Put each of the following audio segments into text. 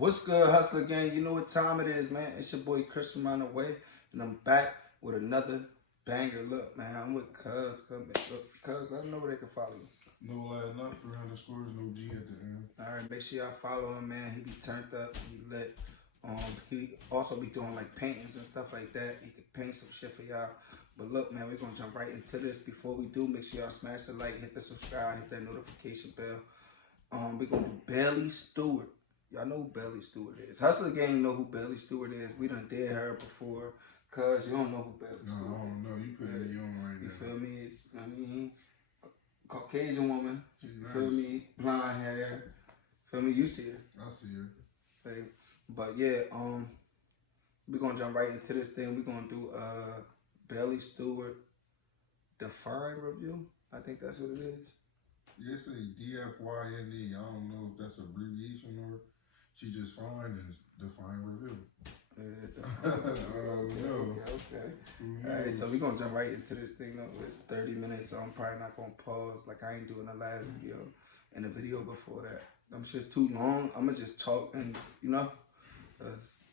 What's good, Hustler Gang? You know what time it is, man. It's your boy Chris from On The Way, and I'm back with another banger. Look, man, I'm with Cuz. Cuz, let them know where they can follow you. No line up, 300 scores, no G at the end. All right, make sure y'all follow him, man. He be turned up, he lit. He also be doing like paintings and stuff like that. He could paint some shit for y'all. But look, man, we're gonna jump right into this. Before we do, make sure y'all smash the like, hit the subscribe, hit that notification bell. We're gonna do Bailey Stewart. Y'all know who Bailey Stewart is. Hustler Gang know who Bailey Stewart is. We done did her before. Cuz you don't know who Bailey Stewart is. No, I don't know. You put it on right now. You feel me? It's, I mean, Caucasian woman. She's nice. Feel me? Blonde hair. Feel me? You see her. I see her. Okay. But yeah, we're gonna jump right into this thing. We're gonna do Bailey Stewart DFYNE review. I think that's what it is. Yeah, it's a DFYNE. I don't know if that's abbreviation or she just fine and DFYNE review. Yeah, okay. Alright, so we're gonna jump right into this thing though. It's 30 minutes, so I'm probably not gonna pause like I ain't doing the last video and the video before that. Them shit's too long. I'm gonna just talk and, you know,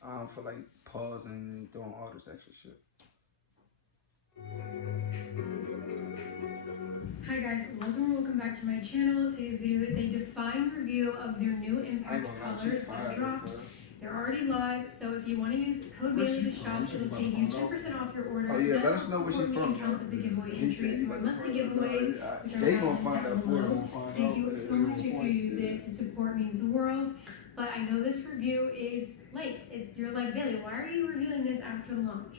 I don't feel like pausing and doing all this extra shit. Hi guys, welcome back to my channel. Today's video is a DFYNE review of their new impact colors that dropped. They're already live, so if you want to use code Bailey to shop, it'll save you 10% off your order. Oh yeah, let us know where she's from. Counts as a giveaway entry for monthly giveaways, which are they gonna find out for them. Thank you so much if you use it. The support means the world. But I know this review is late. You're like, Bailey, why are you reviewing this after the launch?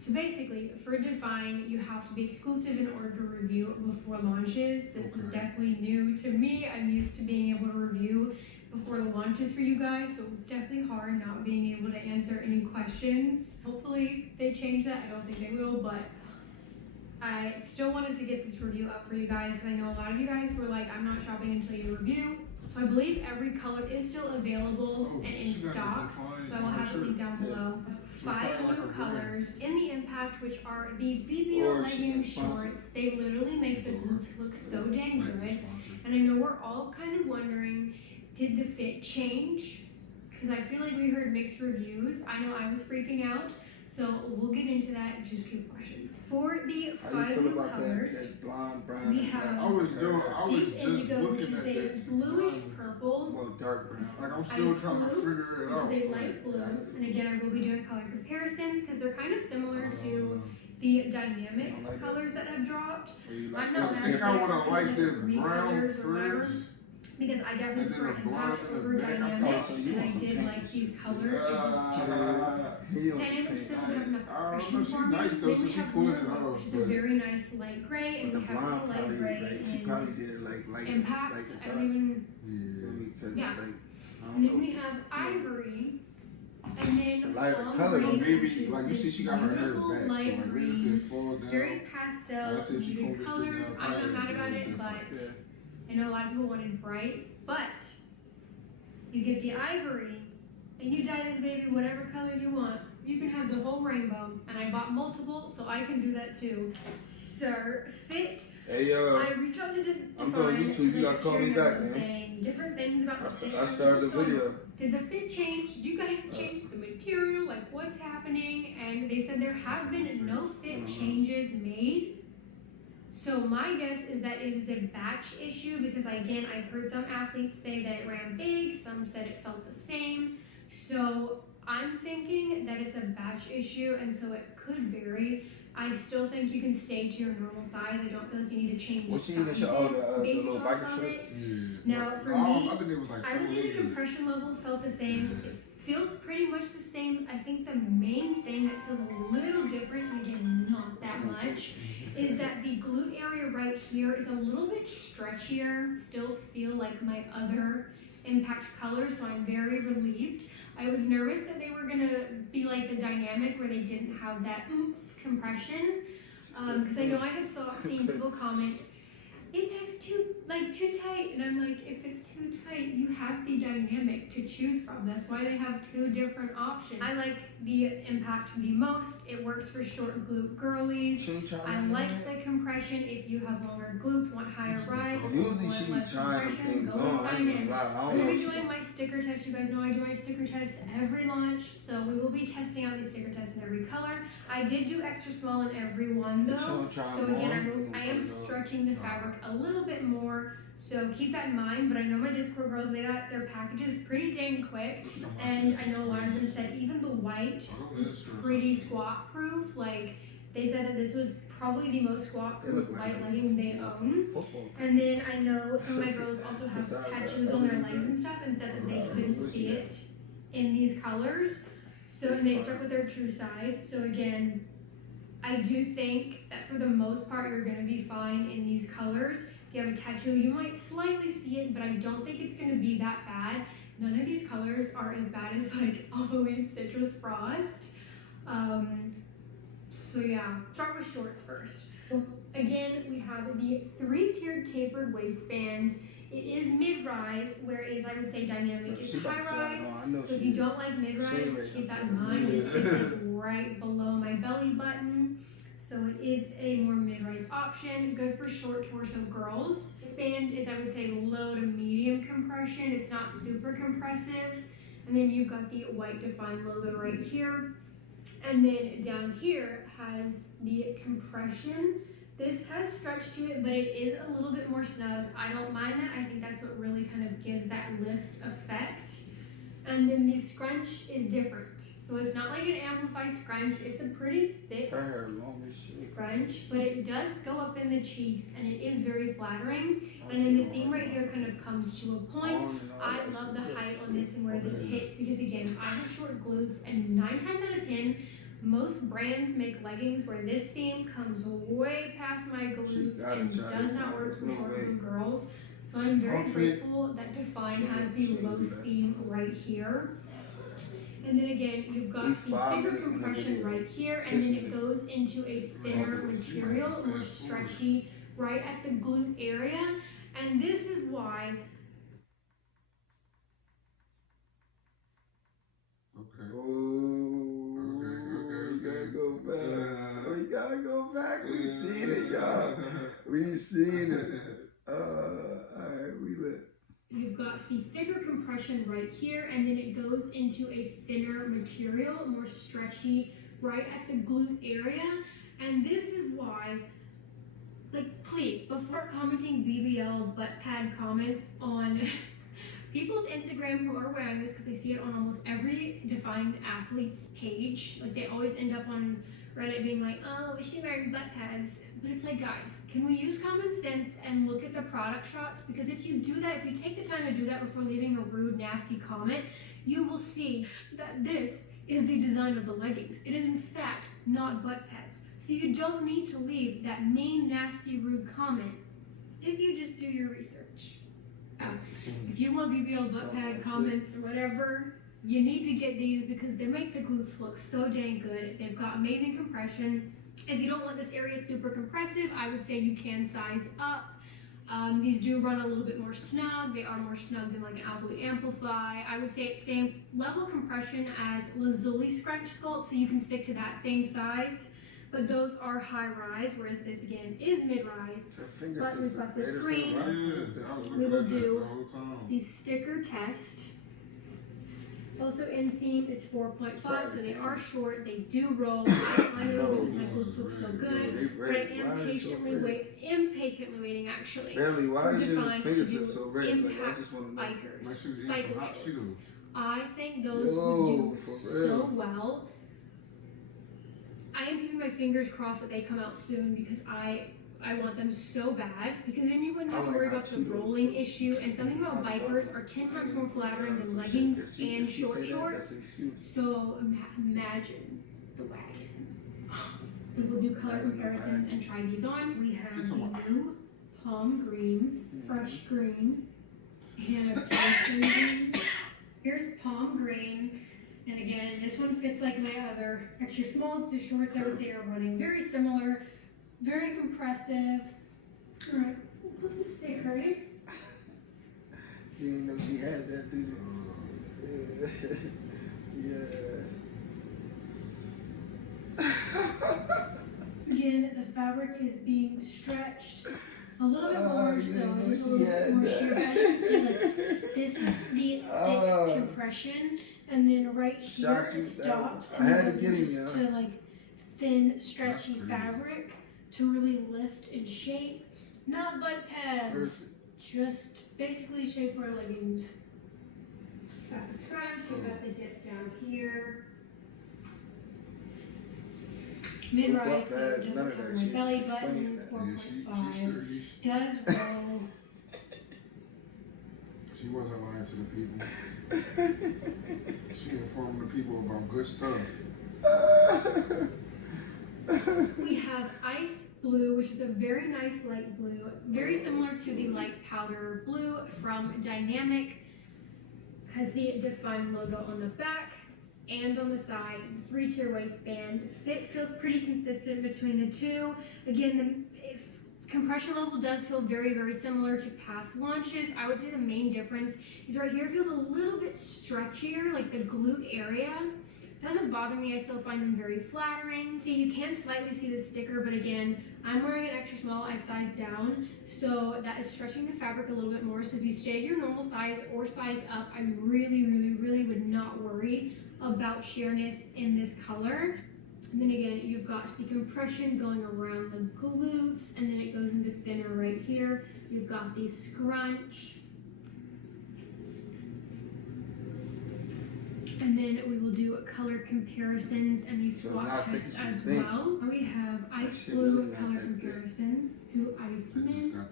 So basically, for DFYNE, you have to be exclusive in order to review before launches. This is definitely new to me. I'm used to being able to review before the launches for you guys, so it was definitely hard not being able to answer any questions. Hopefully they change that. I don't think they will, but I still wanted to get this review up for you guys because I know a lot of you guys were like, I'm not shopping until you review. So I believe every color is still available and in stock, so I will have a link down below. 5 new colors in the impact, which are the BBL Leggings shorts. They literally make the glutes look so dang good, and I know we're all kind of wondering, did the fit change? Because I feel like we heard mixed reviews. I know I was freaking out, so we'll get into that. Just keep watching. For the 5 new colors, that blonde, brown, we have I was just indigo, looking which at is that. a bluish purple. well, dark brown. Like I'm still Ice trying to blue, figure it out. which is a light blue. And again, I will be doing color comparisons because they're kind of similar to the dynamic colors that have dropped. I'm not I think I would have liked this brown first. first. Because I definitely prefer And then a blonde impact in the over back. dynamic, So you and I want some did pink like these shit. colors. Dynamic just doesn't have enough I don't expression know, for she's me. nice though, Then so we she have pulling it blue, off. which is a very nice light gray, and But we the have blonde the light probably gray is like, she and probably did it like impact. like I don't even. Yeah. Because Yeah. like, I And don't then know. we have ivory, and then The lighter plum color, green, Maybe, which is like you see, she got her hair beautiful back, so light like maybe green, if it fall down. very pastel, Let's see if she muted pulled this colors. shit down, I'm not probably mad about be it, but different. Yeah. I know a lot of people wanted brights, but you get the ivory, and you dye this baby whatever color you want. You can have the whole rainbow, and I bought multiple, so I can do that too. Sir, fit. Hey yo, I reached out to I'm doing YouTube. You gotta call me back, man. saying different things about the fit. I started the video. Did the fit change? Did you guys change the material? Like what's happening? And they said there have been no fit changes made. So my guess is that it is a batch issue because again, I've heard some athletes say that it ran big, some said it felt the same. So I'm thinking that it's a batch issue and so it could vary. I still think you can stay to your normal size. I don't feel like you need to change What you sizes even show the based little off biker of it. shorts? Yeah. Now, for No, me, I think it was like I would say the 28. compression level felt the same. Yeah. It feels pretty much the same. I think the main thing that feels a little different, and again, not that much, is that the glute area right here is a little bit stretchier. Still feel like my other impact colors, so I'm very relieved. I was nervous that they were gonna be like the dynamic where they didn't have that compression, because I know I had seen people comment, impact's too tight, and I'm like, if it's too tight, you have the dynamic to choose from. That's why they have 2 different options. I like the Impact the most. It works for short glute girlies. I like the compression if you have longer glutes, want higher rise. Usually she be trying things on. I ain't gonna lie. I I'm don't gonna know. be doing my sticker test. You guys know I do my sticker test every launch, so we will be testing out these sticker tests in every color. I did do extra small in every one though. So again, I am stretching the fabric a little bit more. So keep that in mind, but I know my Discord girls, they got their packages pretty dang quick. And I know a lot of them said even the white is pretty squat proof. Like, they said that this was probably the most squat proof white legging they own. And then I know some of my girls also have tattoos on their legs and stuff and said that they couldn't see it in these colors. So, and they stuck with their true size. So again, I do think that for the most part, you're gonna be fine in these colors. If you have a tattoo, you might slightly see it, but I don't think it's going to be that bad. None of these colors are as bad as like Alpha Wave Citrus Frost. So yeah, start with shorts first. So again, we have the 3-tiered tapered waistband. It is mid-rise, whereas I would say dynamic is high-rise. So if you don't like mid-rise, keep that in mind. It sits like right below my belly button. So it is a more mid-rise option, good for short torso girls. Waistband is, I would say, low to medium compression. It's not super compressive. And then you've got the white DFYNE logo right here. And then down here has the compression. This has stretch to it, but it is a little bit more snug. I don't mind that. I think that's what really kind of gives that lift effect. And then the scrunch is different. So it's not like an amplified scrunch. It's a pretty thick scrunch, but it does go up in the cheeks and it is very flattering. And then the seam right here kind of comes to a point. I love the height on this and where this hits because again, I have short glutes and 9 times out of 10, most brands make leggings where this seam comes way past my glutes and does not work for short girls. So I'm very grateful that DFYNE has the low seam right here. And then again, you've got the thicker compression right here, and then it goes into a thinner material, more stretchy, right at the glute area. And this is why. Okay. Oh, we gotta go back. We gotta go back. We seen it, y'all. We seen it. Alright, we lit. You've got the thicker compression right here, and then it goes into a thinner material, more stretchy, right at the glute area. And this is why, like, please, before commenting BBL butt pad comments on people's Instagram who are wearing this, because I see it on almost every DFYNE athlete's page, like they always end up on Reddit being like, oh, is she wearing butt pads? But it's like, guys, can we use common sense and look at the product shots? Because if you do that, if you take the time to do that before leaving a rude, nasty comment, you will see that this is the design of the leggings. It is in fact not butt pads. So you don't need to leave that mean, nasty, rude comment if you just do your research. If you want BBL butt pad comments or whatever, you need to get these because they make the glutes look so dang good. They've got amazing compression. If you don't want this area super compressive, I would say you can size up. These do run a little bit more snug. They are more snug than like an Alpha Amplify. I would say it's same level of compression as Lazuli Scrunch Sculpt, so you can stick to that same size. But those are high rise, whereas this again is mid rise. But we've got the screen. We will do the sticker test. Also, inseam is 4.5, so they are short. They do roll. I know because my glutes look so good. But I am impatiently waiting, actually. Barely, why is your DFYNE fingertips so red? Like, I Impact just want to know. Bikers. My shoes eat Cycle some hot shorts. Cheetos. I think those would do so well. I am keeping my fingers crossed that they come out soon because I want them so bad, because then you wouldn't have to worry about the rolling issue. And something about bikers are 10 times more flattering than leggings and short shorts. So imagine the wagon. We will do color comparisons and try these on. We have the new palm green, fresh green, and a passion green. Here's palm green. And again, this one fits like my other extra smalls. The shorts I would say are running very similar. Very compressive. Alright, we'll put the sticker in. You didn't know she had that, did you? Again, the fabric is being stretched a little bit more, you so didn't it's a know little she bit had more that. sheer. But as you can see, like, this is the stick compression, and then right here Shocked you it with that stops. one. I and had to then get him, just yeah. to like thin, stretchy That's crazy. fabric to really lift and shape. Not butt pads, Perfect. just basically shapewear leggings. Got the scrunch, you've got the dip down here. Mid-rise, so it doesn't None of cover that. my She belly just explained button, that. Yeah, she 4.5. sturdy. Does roll. She wasn't lying to the people. She informed the people about good stuff. We have ice blue, which is a very nice light blue, very similar to the light powder blue from Dynamic. Has the DFYNE logo on the back and on the side, 3-tier waistband. Fit feels pretty consistent between the two. Again, the compression level does feel very, very similar to past launches. I would say the main difference is right here, it feels a little bit stretchier, like the glute area. Doesn't bother me, I still find them very flattering. See, you can slightly see the sticker, but again, I'm wearing an extra small, I size down, so that is stretching the fabric a little bit more. So if you stay at your normal size or size up, I really, really, really would not worry about sheerness in this color. And then again, you've got the compression going around the glutes, and then it goes into thinner right here. You've got the scrunch. And then we will do color comparisons and these So it's swatch not thick tests as you as think. well. We have ice shit blue really not color that thick. comparisons to They ice just mint, got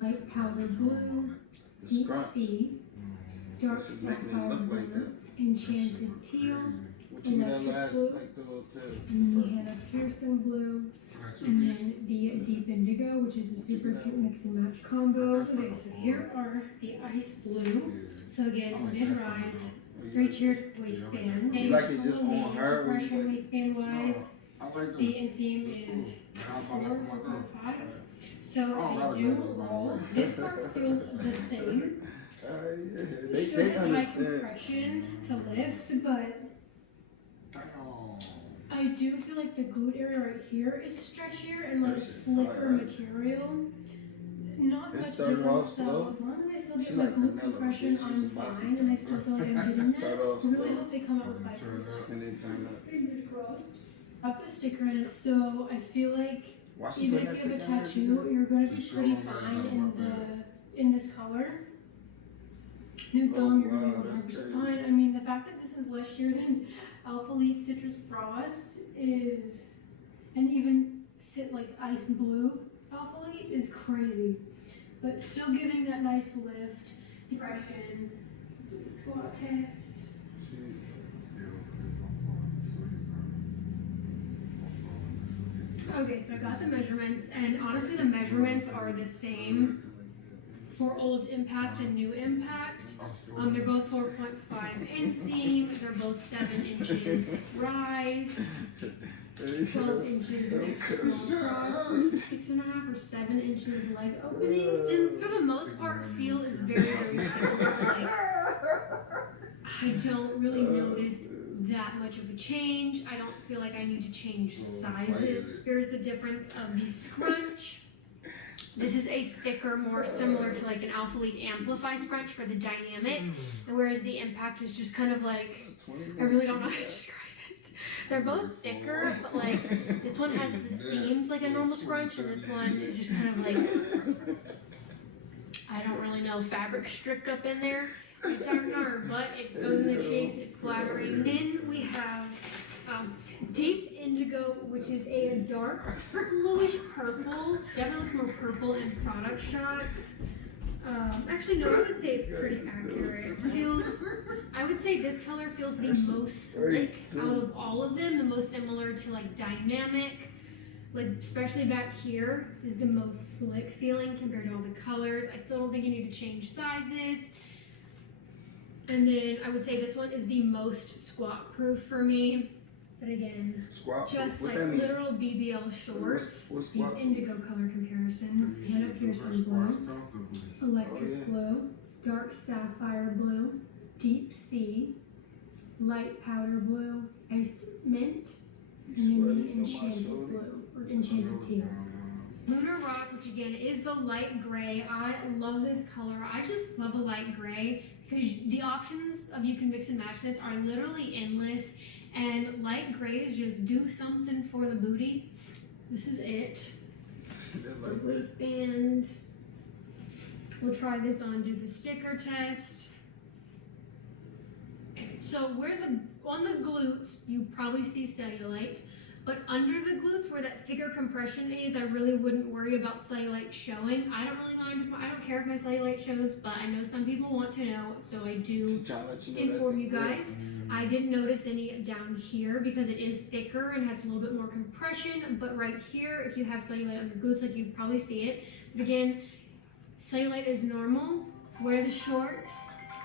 the light powder blue, The deep scrunch. sea, dark That should make it sapphire look like blue, that. enchanted teal, What you got electric last, blue, like the little tail? and then we have a Pearson blue, and then the deep indigo, which is a super cute mix and match combo. Okay, so here are the ice blue. So again, mid-rise, 3-tiered waistband. You like it just on her, or you Compression like- waistband wise, I like the them. inseam is How about that for my girl? 4.5. So Oh, I that do was good, by the roll. way. This part feels the same. Yeah, Still they has high understand. compression to lift, but Damn. I do feel like the glute area right here is stretchier and like That shit slicker fire. material. Not It much started difference, off so slow. as long as I still She get my like glute vanilla. compression, She's I'm a boxing fine, and I still feel like I'm getting Start that. off I really slow. hope they come out with Turn fibers. up. And then turn up. Fingers crossed. Have the sticker in it, so I feel like Why she even putting if that you have a sticker on her? tattoo, you're gonna be Just show pretty them that I fine got in my in this color. New Oh, thumb, you're gonna wow, be that's 100% crazy. fine. I mean, the fact that this is less sheer than Alpha Elite Citrus Frost is, and even like ice blue Alpha Elite is crazy, but still giving that nice lift. Depression, squat test. Okay, so I got the measurements, and honestly, the measurements are the same for old Impact and new Impact. They're both 4.5 inseam. They're both 7 inches rise, 12 inches extra cross, 6.5 or 7 inches leg opening. And for the most part, feel is very, very similar. Like, I don't really notice that much of a change. I don't feel like I need to change sizes. There's the difference of the scrunch. This is a thicker, more similar to like an Alpha Elite Amplify scrunch for the Dynamic, and whereas the Impact is just kind of like, I really don't know how to describe it. They're both thicker, but like this one has the seams like a normal scrunch, and this one is just kind of like, I don't really know, fabric stripped up in there. It's darker, but it goes in the shapes, it's flattering. Then we have Deep Indigo, which is a dark bluish purple. Definitely looks more purple in product shots. Actually, no, I would say it's pretty accurate. I would say this color feels the most slick out of all of them, the most similar to like Dynamic. Like, especially back here is the most slick feeling compared to all the colors. I still don't think you need to change sizes. And then I would say this one is the most squat proof for me. But again, Squat. just What like that mean? literal BBL shorts. What's Deep squat? indigo color comparisons. Hannah Pearson blue, electric blue, dark sapphire blue, deep sea, light powder blue, ice mint, You and swear then the you know my enchanted shorty? blue, or enchanted teal. Lunar Rock, which again is the light gray. I love this color. I just love a light gray because the options of you can mix and match this are literally endless. And light grays just do something for the booty. This is it. The waistband. We'll try this on, do the sticker test. So on the glutes, you probably see cellulite. But under the glutes, where that thicker compression is, I really wouldn't worry about cellulite showing. I don't really mind. I don't care if my cellulite shows, but I know some people want to know, so I do inform you guys. I didn't notice any down here because it is thicker and has a little bit more compression. But right here, if you have cellulite on your glutes, like you probably see it. But again, cellulite is normal. Wear the shorts.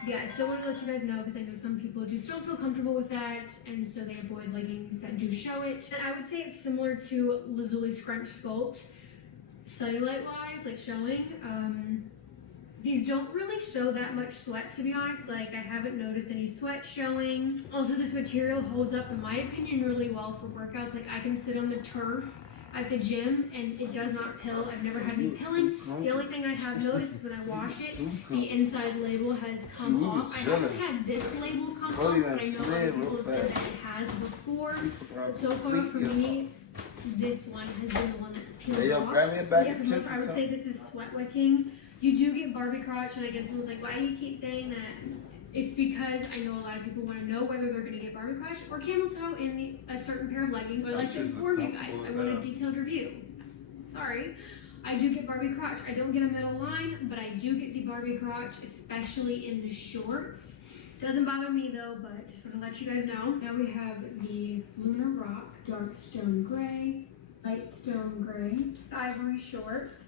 Yeah, I still want to let you guys know because I know some people just don't feel comfortable with that, and so they avoid leggings that do show it. And I would say it's similar to Lazuli Scrunch Sculpt, cellulite-wise, like showing. These don't really show that much sweat, to be honest. Like, I haven't noticed any sweat showing. Also, this material holds up, in my opinion, really well for workouts. Like, I can sit on the turf at the gym and it does not pill. I've never had any pilling. The only thing I have noticed is when I wash it, the inside label has come off. I haven't had this label come off, but I know other people have said that it has before. So far for me, this one has been the one that's peeled off. Yeah, because I would say this is sweat wicking. You do get Barbie crotch, and again, someone's like, why do you keep saying that? It's because I know a lot of people want to know whether they're going to get Barbie crotch or camel toe in a certain pair of leggings. So I like to inform you guys. I want a detailed review. Sorry. I do get Barbie crotch. I don't get a middle line, but I do get the Barbie crotch, especially in the shorts. Doesn't bother me though, but just want to let you guys know. Now we have the Lunar Rock Dark Stone Gray, Light Stone Gray, Ivory shorts.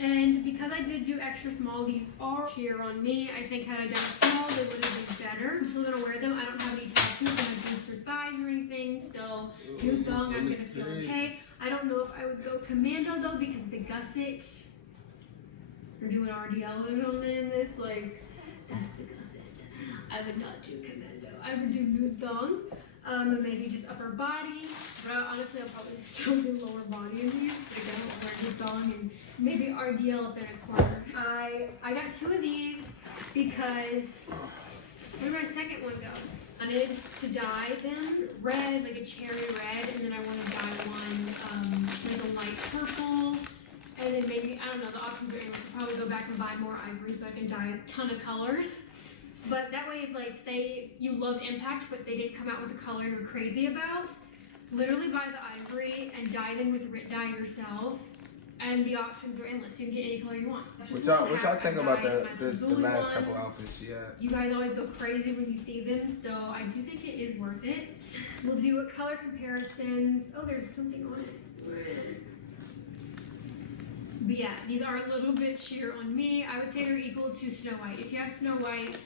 And because I did do extra small, these are sheer on me. I think had I done small, they would have been better. I'm still gonna wear them. I don't have any tattoos on my glutes or thighs or anything, so new thong, I'm gonna feel okay. I don't know if I would go commando though, because the gusset, they're doing RDL on this, like, that's the gusset. I would not do commando. I would do new thong. Maybe just upper body, but honestly I'll probably still do lower body in these, but again I'll wear the thong and maybe RDL up in a corner. I got two of these because, where'd my second one go? I wanted to dye them red, like a cherry red, and then I want to dye one with a light purple, and then maybe, I don't know, the options are endless. I'll probably go back and buy more ivory so I can dye a ton of colors. But that way, if like, say you love Impact, but they didn't come out with a color you're crazy about, literally buy the ivory and dye them with dye yourself, and the options are endless. You can get any color you want. What y'all think about the last couple outfits? Yeah. You guys always go crazy when you see them, so I do think it is worth it. We'll do color comparisons. Oh, there's something on it. But yeah, these are a little bit sheer on me. I would say they're equal to Snow White. If you have Snow White,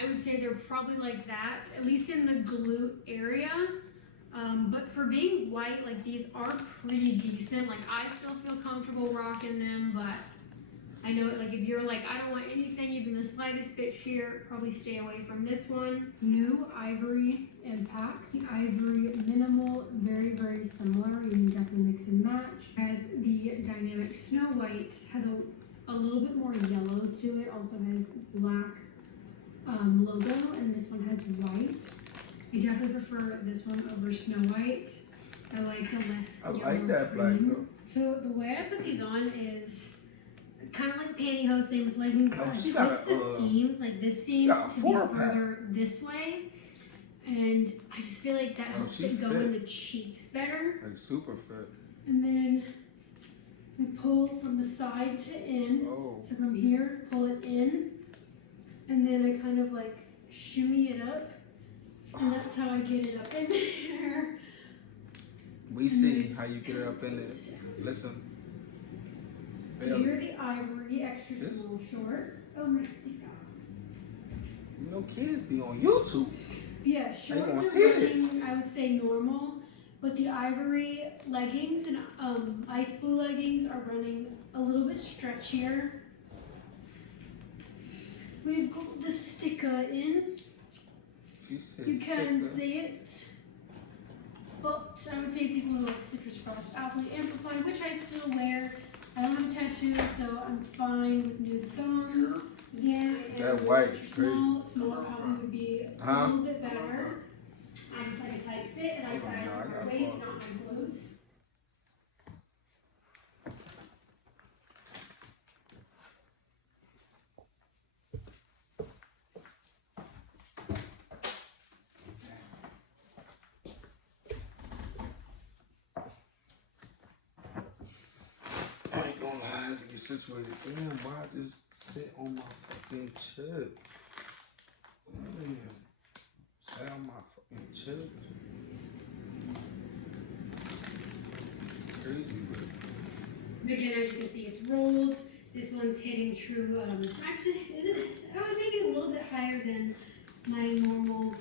I would say they're probably like that, at least in the glute area. But for being white, like, these are pretty decent. Like, I still feel comfortable rocking them, but I know, like, if you're like, I don't want anything even the slightest bit sheer, probably stay away from this one. New Ivory Impact. The Ivory Minimal, very, very similar. You can definitely mix and match. As the Dynamic Snow White has a little bit more yellow to it. Also has black logo, and this one has white. I definitely prefer this one over Snow White. I like the less I like that black though. So the way I put these on is kind of like pantyhose, same with leggings. Oh, she I got twist the seam, like this seam, got a to be 4-pack. further this way, and I just feel like that helps it go in the cheeks better. Like super fit. And then we pull from the side to in. Oh. So from here, pull it in, and then I kind of like shimmy it up, and that's how I get it up in there. We see how you get it up in there. Listen. So here are the Ivory extra small shorts. Oh my God. You know, kids be on YouTube. Yeah, shorts gonna are see running, I would say, normal, but the Ivory leggings and ice blue leggings are running a little bit stretchier. We've got the sticker in. You said You can sticker. see it. But I would say it's equal to like Citrus Frost Athlete Amplifying, which I still wear. I don't have a tattoo, so I'm fine with nude thumb. Again, That white is crazy. Smaller probably would be a little bit better. I just like a tight fit, and I size for my waist, not my glutes. I ain't gonna lie, I had to get situated. Damn, why I just sit on my fucking chip? Damn. Sit on my fucking chips. It's crazy, bro. Again, as you can see, it's rolled. This one's hitting true. Actually, I would make it a little bit higher than my normal,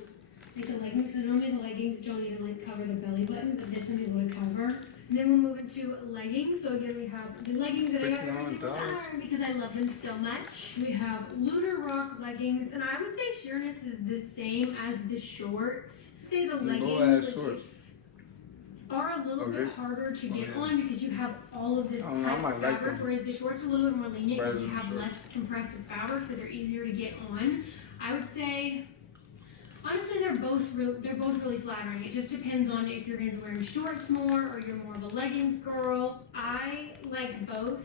like the leggings, because normally the leggings don't even like cover the belly button, but this one is going to cover. And then we'll move into leggings. So again, we have the leggings that I got because I love them so much. We have Lunar Rock leggings, and I would say sheerness is the same as the shorts. Say the leggings are a little bit harder to get on because you have all of this tight fabric, whereas the shorts are a little bit more lenient because you have less compressive fabric, so they're easier to get on. I would say, honestly, they're both really flattering. It just depends on if you're going to be wearing shorts more or you're more of a leggings girl. I like both.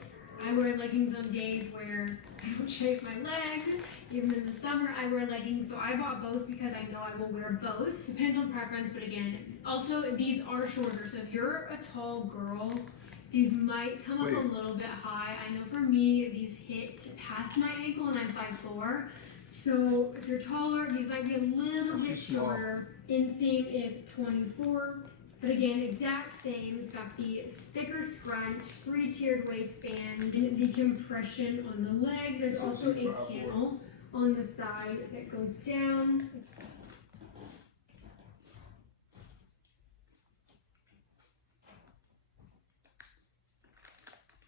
I wear leggings on days where I don't shave my legs. Even in the summer, I wear leggings, so I bought both because I know I will wear both. Depends on preference, but again, also these are shorter. So if you're a tall girl, these might come up a little bit high. I know for me, these hit past my ankle and I'm 5'4". So if you're taller, these might be a little bit shorter. Inseam is 24. But again, exact same. It's got the thicker scrunch, 3-tiered waistband, and the compression on the legs. There's also a panel on the side that goes down.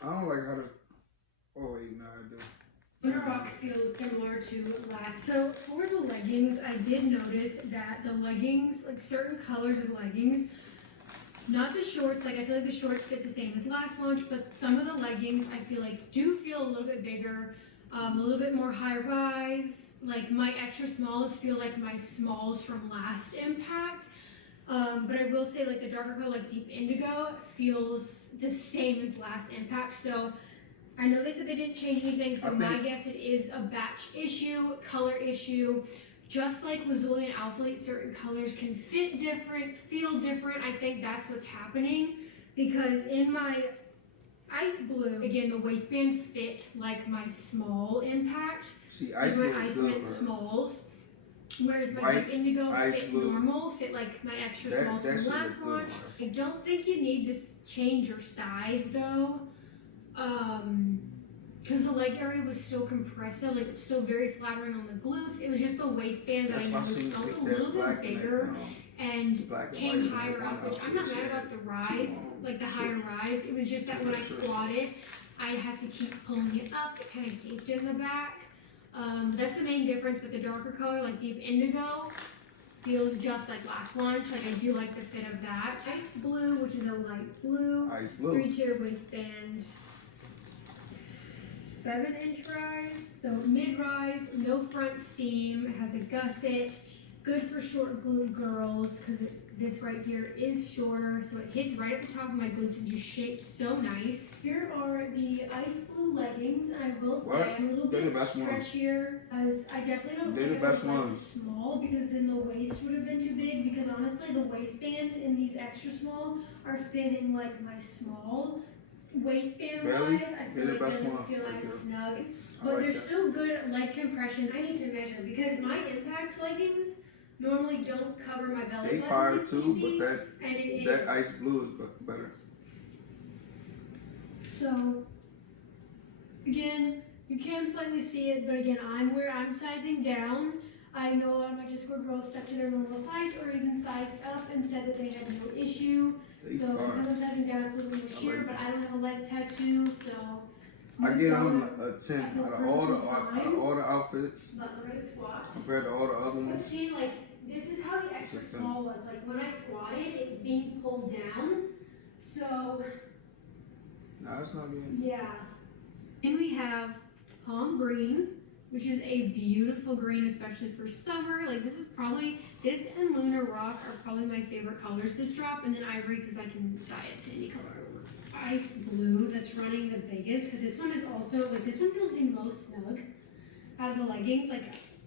I don't like how to. Oh wait, no, I do. Lunar Rock feels similar to last. So for the leggings, I did notice that the leggings, like certain colors of leggings, not the shorts, like I feel like the shorts fit the same as last launch, but some of the leggings I feel like do feel a little bit bigger, a little bit more high rise. Like my extra smalls feel like my smalls from last impact. But I will say like the darker color, like deep indigo, feels the same as last impact. So I know they said they didn't change anything, so my guess it is a batch issue, color issue. Just like Lazuli and Alphalete, certain colors can fit different, feel different. I think that's what's happening because in my ice blue, again, the waistband fit like my small impact. See, ice blue is good for smalls. Whereas my deep indigo fit normal, fit like my extra small from last launch. I don't think you need to change your size though. Because the leg area was still compressive, like it's still very flattering on the glutes. It was just the waistband that I noticed felt a little bit bigger and came higher up, which I'm not mad about the rise, like the higher rise. It was just that when I squatted, I had to keep pulling it up. It kind of gaped in the back. That's the main difference, but the darker color, like deep indigo, feels just like last launch. Like I do like the fit of that. Ice blue, which is a light blue. 3-tier waistband. 7-inch rise, so mid-rise, no front seam, it has a gusset, good for short glute girls because this right here is shorter, so it hits right at the top of my glutes and just shaped so nice. Here are the ice blue leggings, and I will say I'm a little bit stretchier as I definitely don't think I was like small because then the waist would have been too big because honestly the waistband in these extra small are fitting like my small. Waistband wise, I feel like it doesn't feel as snug, but they're still good leg compression. I need to measure because my impact leggings normally don't cover my belly button. They fire too, but that ice blue is better. So again, you can slightly see it, but again, I'm sizing down. I know a lot of my Discord girls stuck to their normal size or even sized up and said that they had no issue. So I'm sizing down, it's a little bit sheer, but I don't have a leg tattoo, so I get them a 10 out of all the outfits but we're gonna squat. compared to all the other ones. See, like this is how the extra small was. Like when I squatted, it's being pulled down. So, No, it's not getting. yeah. Then we have palm green, which is a beautiful green, especially for summer. Like this and Lunar Rock are probably my favorite colors this drop, and then ivory because I can dye it to any color I want. Ice blue, that's running the biggest, because this one is also, like this one feels the most snug out of the leggings, like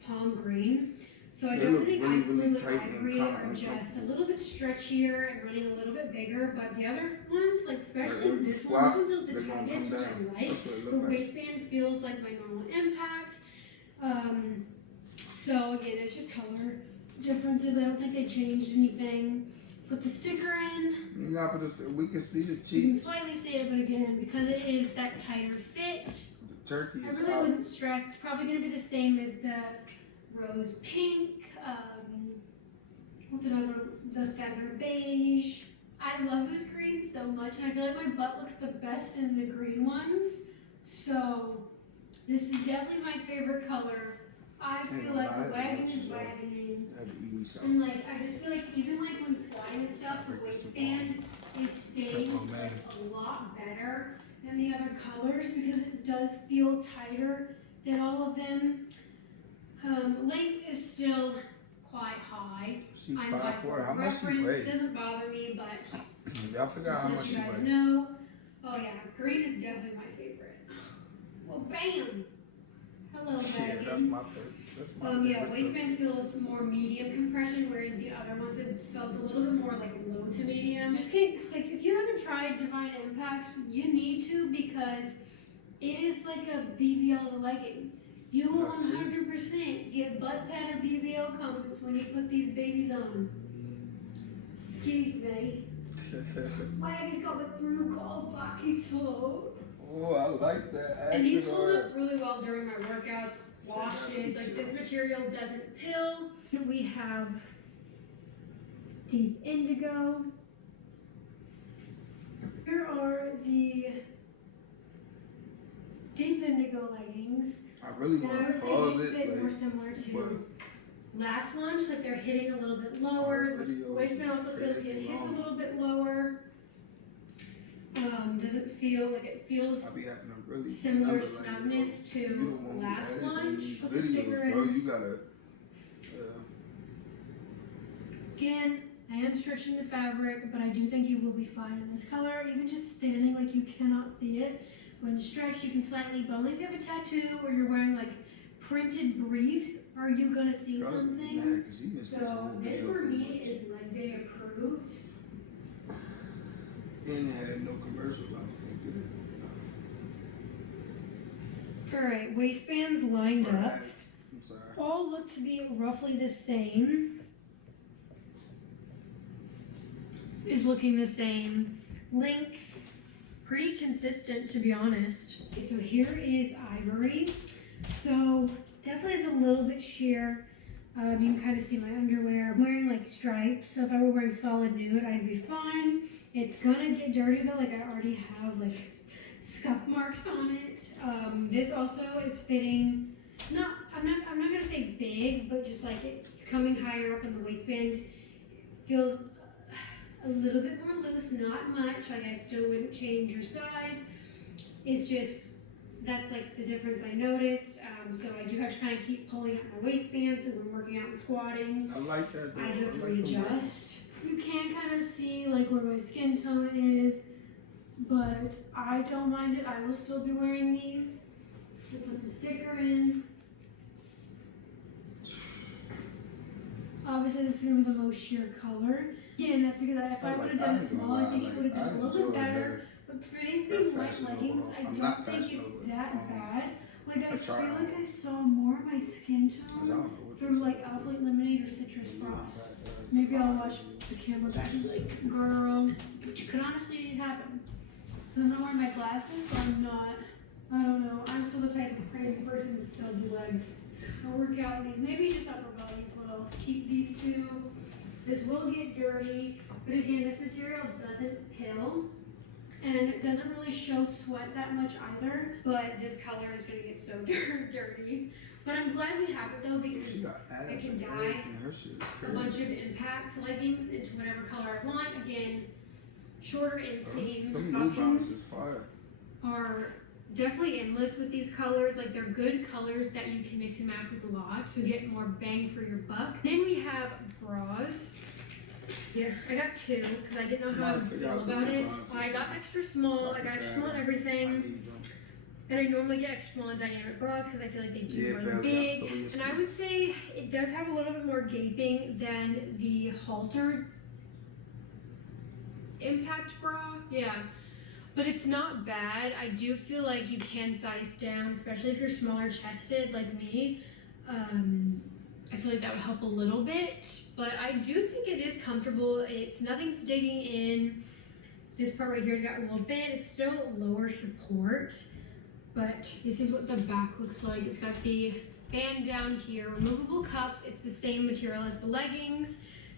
palm green. So I definitely think ice blue and ivory are just a little bit stretchier and running a little bit bigger, but the other ones, like especially this one feels the tightest, which I like. The waistband feels like my normal impact. So again, it's just color differences. I don't think they changed anything. Put the sticker in. Yeah, but we can see the cheeks. You can slightly see it, but again, because it is that tighter fit, The turkey I is really out. wouldn't stress. It's probably going to be the same as the rose pink. What's another? The feather beige. I love this green so much, and I feel like my butt looks the best in the green ones. So this is definitely my favorite color. I feel like the wagon is wagoning. And like, I just feel like even like when squatting and stuff, the waistband is staying a lot better than the other colors because it does feel tighter than all of them. Length is still quite high. She I'm 5'4". How much she reference weigh? doesn't bother me, but Y'all forgot how much you she guys weigh. know. Oh yeah, green is definitely my favorite. Well, bam! Hello, Yeah, that's wagon. my favorite. That's my favorite. Yeah, too. waistband feels more medium compression, whereas the other ones it felt a little bit more like low to medium. Just can't, like if you haven't tried DFYNE Impact, you need to because it is like a BBL of a legging. You will 100% get butt pad or BBL compass when you put these babies on. Excuse me. Wagon got with through called Bucky toe. Oh, I like that. And these Action hold art. up really well during my workouts, washes, like this material doesn't pill. We have deep indigo. Here are the deep indigo leggings. I really And I want to would pause say these fit it. more Like, similar to last lunch, like they're hitting a little bit lower. The videos waistband also feels like it crazy hits long. a little bit lower. Doesn't feel like it feels I be having a really similar remember, like, snugness you to the one who last edited lunch. these Put the sticker videos, bro. in. You gotta. Again, I am stretching the fabric, but I do think you will be fine in this color. Even just standing like you cannot see it. When stretched, you can slightly, but only if you have a tattoo or you're wearing like printed briefs, are you gonna see something? Mad, 'cause he missed this So whole this video for pretty me much. is leg day approved. And it had no commercials. I don't think it. Alright, waistbands lined up. Ads. I'm sorry. All look to be roughly the same. Is looking the same. Length, pretty consistent to be honest. Okay, so here is ivory. So definitely is a little bit sheer. You can kind of see my underwear. I'm wearing like stripes, so if I were wearing solid nude, I'd be fine. It's gonna get dirty though, like I already have like scuff marks on it. This also is fitting, I'm not gonna say big, but just like it's coming higher up in the waistband. Feels a little bit more loose, not much, like I still wouldn't change your size. It's just, that's like the difference I noticed. So I do have to kind of keep pulling up my waistband, so when I'm working out and squatting, I like that though. I do have to like the way- readjust. You can kind of see like where my skin tone is, but I don't mind it. I will still be wearing these. To put the sticker in. Obviously this is going to be the most sheer color. Yeah, and that's because if I would have done it small, I think it would have been a little bit better. But for these big white leggings, I don't think it's that bad. Like I feel like I saw more of my skin tone through like Alphalete Lemonade or Citrus Frost. Maybe I'll watch the camera back and like, girl, which could honestly happen. So I'm not wearing my glasses, so I don't know. I'm still the type of crazy person to still do legs or work out in these. Maybe just upper body as well. Keep these two. This will get dirty, but again, this material doesn't pill. and it doesn't really show sweat that much either. But this color is gonna get so dirty. But I'm glad we have it though, because She got abs I can and dye everything. Her shit is a bunch crazy. of impact leggings into whatever color I want. Again, shorter inseam Them New Balances options is fire. are definitely endless with these colors. Like, they're good colors that you can mix and match with a lot to get more bang for your buck. Then we have bras. Yeah, I got two because I didn't know how to feel about it. I got extra small. I got extra small and everything. And I normally get extra small and dynamic bras because I feel like they keep really big. And I would say it does have a little bit more gaping than the halter impact bra. Yeah. But it's not bad. I do feel like you can size down, especially if you're smaller chested like me. I feel like that would help a little bit. But I do think it is comfortable. Nothing's digging in. This part right here's got a little bit. It's still lower support. But this is what the back looks like. It's got the band down here, removable cups. It's the same material as the leggings,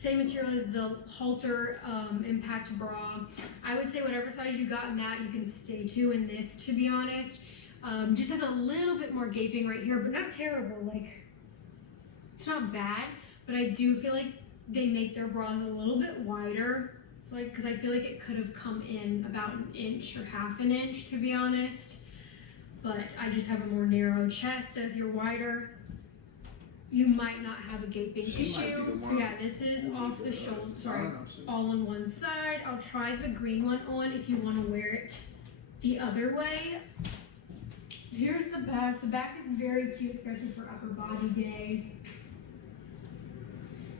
same material as the halter impact bra. I would say whatever size you got in that, you can stay to in this, to be honest. Just has a little bit more gaping right here, but not terrible. Like, it's not bad, but I do feel like they make their bras a little bit wider. So because I feel like it could have come in about an inch or half an inch, to be honest. But I just have a more narrow chest, so if you're wider, you might not have a gaping issue. Yeah, this is off the shoulder, sorry, all on one side. I'll try the green one on if you want to wear it the other way. Here's the back. The back is very cute, especially for upper body day.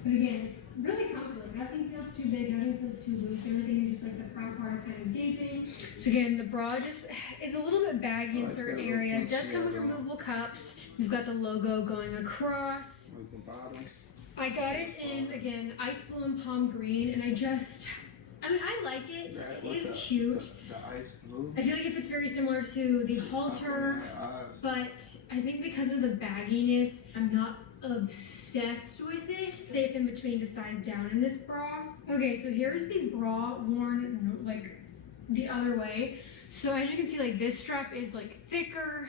But again, it's really comfortable. Nothing feels too big, nothing feels too loose. The only thing is just like the front part is kind of gaping. So again, the bra just is a little bit baggy in certain areas. It does come with removable cups. You've got the logo going across. Like the bottoms. I got it in, again, ice blue and palm green, and I mean, I like it. It is cute. The ice blue. I feel like if it's very similar to the halter, but I think because of the bagginess, I'm not obsessed with it. Safe in between to size down in this bra. Okay, so here's the bra worn like the other way. So as you can see, like this strap is like thicker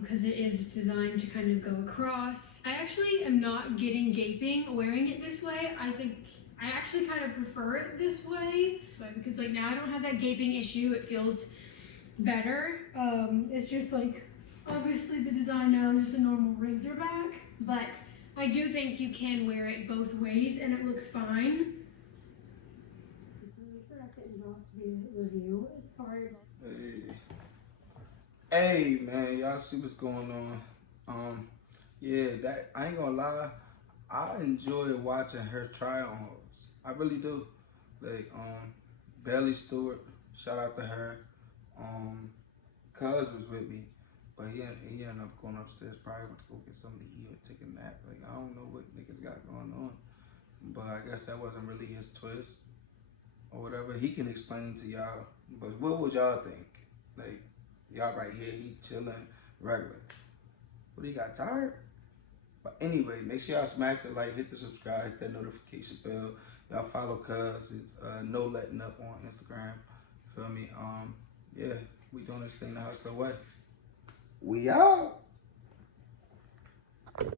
because it is designed to kind of go across. I actually am not getting gaping wearing it this way. I think I actually kind of prefer it this way because like now I don't have that gaping issue. It feels better. It's just like, obviously the design now is just a normal razor back. But I do think you can wear it both ways and it looks fine. I forgot to involve the review. Sorry about Hey man, y'all see what's going on. Yeah, that I ain't gonna lie, I enjoy watching her try on hose. I really do. Like Belly Stewart, shout out to her. Cuz was with me, but he ended up going upstairs, probably went to go get something to eat or take a nap. Like I don't know what niggas got going on, but I guess that wasn't really his twist or whatever. He can explain to y'all. But what would y'all think? Like y'all right here, he chilling regular. What, he got tired? But anyway, make sure y'all smash the like, hit the subscribe, hit that notification bell. Y'all follow Cuz. It's no letting up on Instagram. Feel me? Yeah, we doing this thing the hustler way. We out.